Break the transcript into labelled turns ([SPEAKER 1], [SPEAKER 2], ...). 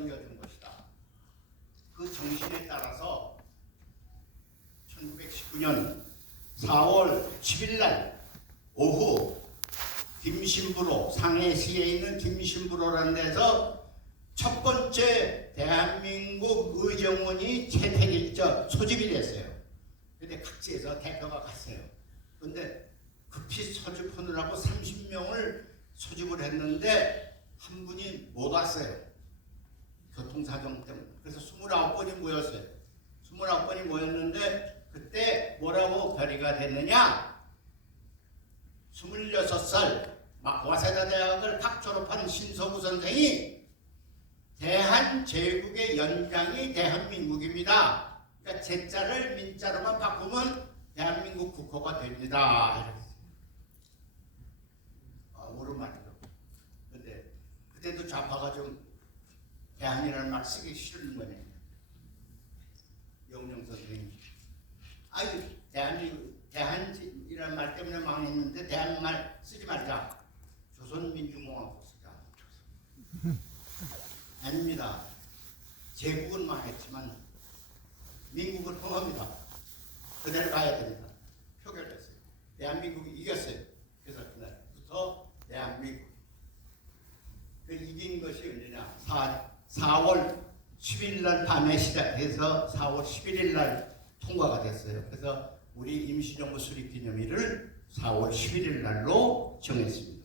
[SPEAKER 1] 넘겨준 것이다. 그 정신에 따라서 1919년 4월 10일 날 오후 김신부로 상해시에 있는 김신부로라는 데서 첫 번째 대한민국 의정원이 채택이 저 소집이 됐어요. 근데 각지에서 대표가 갔어요. 근데 급히 소집하느라고 30명을 소집을 했는데 한 분이 못 왔어요. 교통사정 때문에. 그래서 29번이 모였어요. 29번이 모였는데 그때 뭐라고 결의가 됐느냐? 26살 와세다 대학을 각 졸업한 신서구 선생이 대한제국의 연장이 대한민국입니다. 그러니까 제자를 민자로만 바꾸면 대한민국 국호가 됩니다. 아, 오랜만이죠. 근데 그때도 좌파가 좀 대한이라는 말 쓰기 싫은 거네. 영영 선생님. 아유 대한민국 대한이라는 말 때문에 망했는데 대한 말 쓰지 말자. 조선민주공화국 쓰자. 아닙니다. 제국은 망했지만 민국은 통합니다. 그대로 가야 됩니다. 표결됐어요. 대한민국이 이겼어요. 그래서 그날부터 대한민국. 그 이긴 것이 언제냐? 4, 4월 10일 날 밤에 시작해서 4월 11일 날 통과가 됐어요. 그래서 우리 임시정부 수립 기념일을 4월 11일 날로 정했습니다.